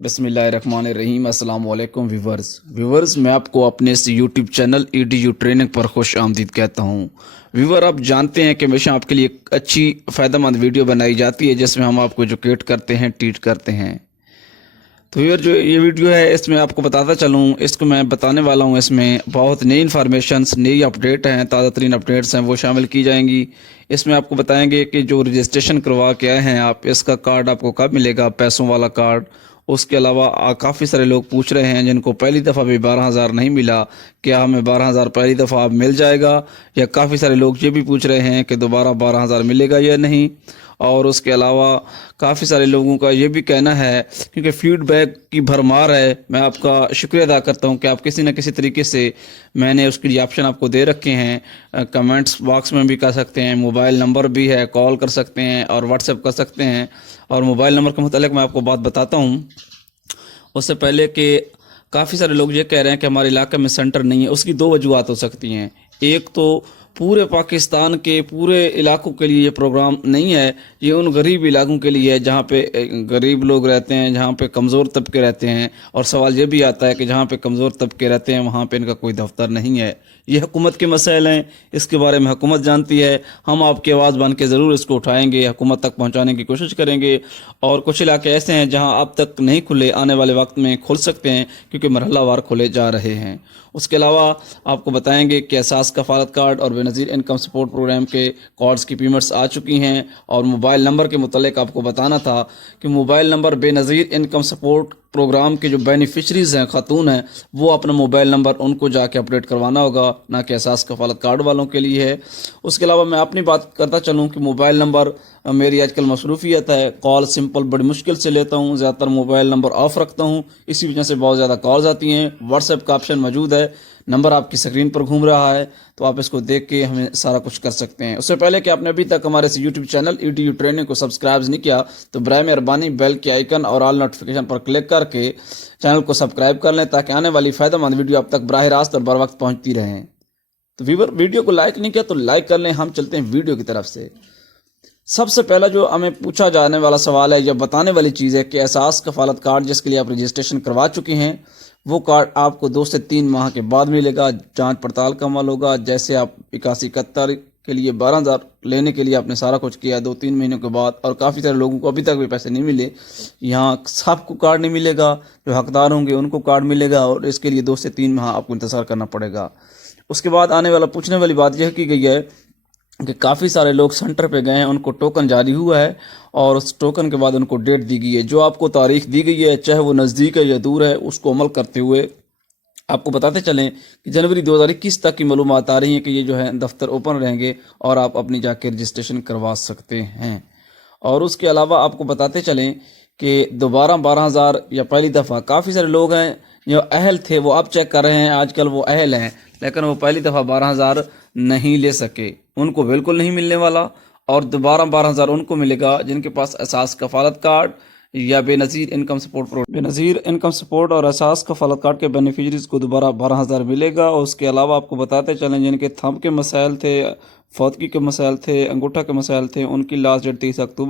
बिस्मिल्लाहिर्रहमानिर्रहीम। अस्सलाम वालेकुम व्यूवर्स, मैं आपको अपने इस यूट्यूब चैनल EDU ट्रेनिंग पर खुश आमदीद कहता हूँ। व्यूवर, आप जानते हैं कि हमेशा आपके लिए एक अच्छी फ़ायदेमंद वीडियो बनाई जाती है जिसमें हम आपको एजुकेट करते हैं, टीच करते हैं। तो व्यूवर, जो ये वीडियो है इसमें आपको बताता चलूँ, इसको मैं बताने वाला हूँ, इसमें बहुत नई इन्फॉर्मेशंस, नई अपडेट हैं, ताज़ा तरीन अपडेट्स हैं, वो शामिल की जाएंगी। इसमें आपको बताएंगे कि जो रजिस्ट्रेशन करवा के आए हैं आप, इसका कार्ड आपको कब मिलेगा, पैसों वाला कार्ड। उसके अलावा काफ़ी सारे लोग पूछ रहे हैं जिनको पहली दफ़ा भी 12,000 नहीं मिला, क्या हमें 12,000 पहली दफ़ा अब मिल जाएगा, या काफ़ी सारे लोग ये भी पूछ रहे हैं कि दोबारा 12,000 मिलेगा या नहीं। और उसके अलावा काफ़ी सारे लोगों का ये भी कहना है, क्योंकि फीडबैक की भरमार है, मैं आपका शुक्रिया अदा करता हूं कि आप किसी न किसी तरीके से, मैंने उसके लिए ऑप्शन आपको दे रखे हैं, कमेंट्स बॉक्स में भी कर सकते हैं, मोबाइल नंबर भी है, कॉल कर सकते हैं और व्हाट्सएप कर सकते हैं। और मोबाइल नंबर के मुतालिक मैं आपको बात बताता हूँ उससे पहले कि काफ़ी सारे लोग ये कह रहे हैं कि हमारे इलाके में सेंटर नहीं है। उसकी दो वजूहत हो सकती हैं। एक तो पूरे पाकिस्तान के पूरे इलाकों के लिए ये प्रोग्राम नहीं है, ये उन गरीब इलाकों के लिए है जहाँ पे गरीब लोग रहते हैं, जहाँ पे कमज़ोर तबके रहते हैं। और सवाल ये भी आता है कि जहाँ पे कमज़ोर तबके रहते हैं वहाँ पे इनका कोई दफ्तर नहीं है। ये हुकूमत के मसाइल हैं, इसके बारे में हुकूमत जानती है। हम आपकी आवाज़ बन के ज़रूर इसको उठाएंगे, हुकूमत तक पहुँचाने की कोशिश करेंगे। और कुछ इलाके ऐसे हैं जहाँ अब तक नहीं खुले, आने वाले वक्त में खुल सकते हैं क्योंकि मरहलावार खुले जा रहे हैं। उसके अलावा आपको बताएंगे कि एहसास कफ़ालत कार्ड और बेनज़ीर इनकम सपोर्ट प्रोग्राम के कार्ड्स की पेमेंट्स आ चुकी हैं। और मोबाइल नंबर के मुतालिक आपको बताना था कि mobile number Benazir income support programme के जो बेनिफिशरीज़ हैं, खातून हैं, वो अपना मोबाइल नंबर उनको जाके अपडेट करवाना होगा, ना कि एहसास कफ़ालत कार्ड वालों के लिए है। उसके अलावा मैं अपनी बात करता चलूँ कि मोबाइल नंबर मेरी आजकल मसरूफियत है, कॉल सिंपल बड़ी मुश्किल से लेता हूँ, ज़्यादातर मोबाइल नंबर ऑफ़ रखता हूँ, इसी वजह से बहुत ज़्यादा कॉल्स आती हैं। व्हाट्सएप का ऑप्शन मौजूद है, नंबर आपकी स्क्रीन पर घूम रहा है, तो आप इसको देख के हमें सारा कुछ कर सकते हैं। उससे पहले कि आपने अभी तक हमारे इस यूट्यूब चैनल EDU ट्रेनिंग को सब्सक्राइब नहीं किया तो बराए मेहरबानी बेल के आइकन और ऑल नोटिफिकेशन पर क्लिक करके चैनल को सब्सक्राइब कर लें, ताकि आने वाली फ़ायदेमंद वीडियो आप तक बराह रास्त और बर वक्त पहुँचती रहें। तो व्यूअर, वीडियो को लाइक नहीं किया तो लाइक कर लें। हम चलते हैं वीडियो की तरफ से। सबसे पहला जो हमें पूछा जाने वाला सवाल है, या बताने वाली चीज़ है कि एहसास कफ़ालत कार्ड जिसके लिए आप रजिस्ट्रेशन करवा चुके हैं, वो कार्ड आपको 2 से 3 माह के बाद मिलेगा। जांच पड़ताल का अमल होगा। जैसे आप 81-71 के लिए 12,000 लेने के लिए आपने सारा कुछ किया 2-3 महीनों के बाद, और काफ़ी सारे लोगों को अभी तक भी पैसे नहीं मिले। यहाँ सबको कार्ड नहीं मिलेगा, जो हकदार होंगे उनको कार्ड मिलेगा, और इसके लिए 2 से 3 माह आपको इंतज़ार करना पड़ेगा। उसके बाद आने वाला पूछने वाली बात यह की गई है कि काफ़ी सारे लोग सेंटर पे गए हैं, उनको टोकन जारी हुआ है, और उस टोकन के बाद उनको डेट दी गई है। जो आपको तारीख दी गई है, चाहे वो नज़दीक है या दूर है, उसको अमल करते हुए आपको बताते चलें कि जनवरी 2021 तक की मालूमात आ रही हैं कि ये जो है दफ्तर ओपन रहेंगे और आप अपनी जाके रजिस्ट्रेशन करवा सकते हैं। और उसके अलावा आपको बताते चलें कि दोबारा 12,000 या पहली दफ़ा, काफ़ी सारे लोग हैं जो अहल थे वो अब चेक कर रहे हैं, आजकल वो अहल हैं लेकिन वो पहली दफ़ा 12,000 नहीं ले सके, उनको बिल्कुल नहीं मिलने वाला। और दोबारा 12,000 उनको मिलेगा जिनके पास एहसास कफ़ालत कार्ड या Benazir income support Benazir income support और एहसास कफ़ालत कार्ड के बेनिफिशरीज़ को दोबारा 12,000 मिलेगा। और उसके अलावा आपको बताते चलें जिनके थंब के मसाइल थे, फौतगी के मसाइल थे, अंगूठा के मसाइल थे, उनकी लास्ट डेट 30 अक्टूबर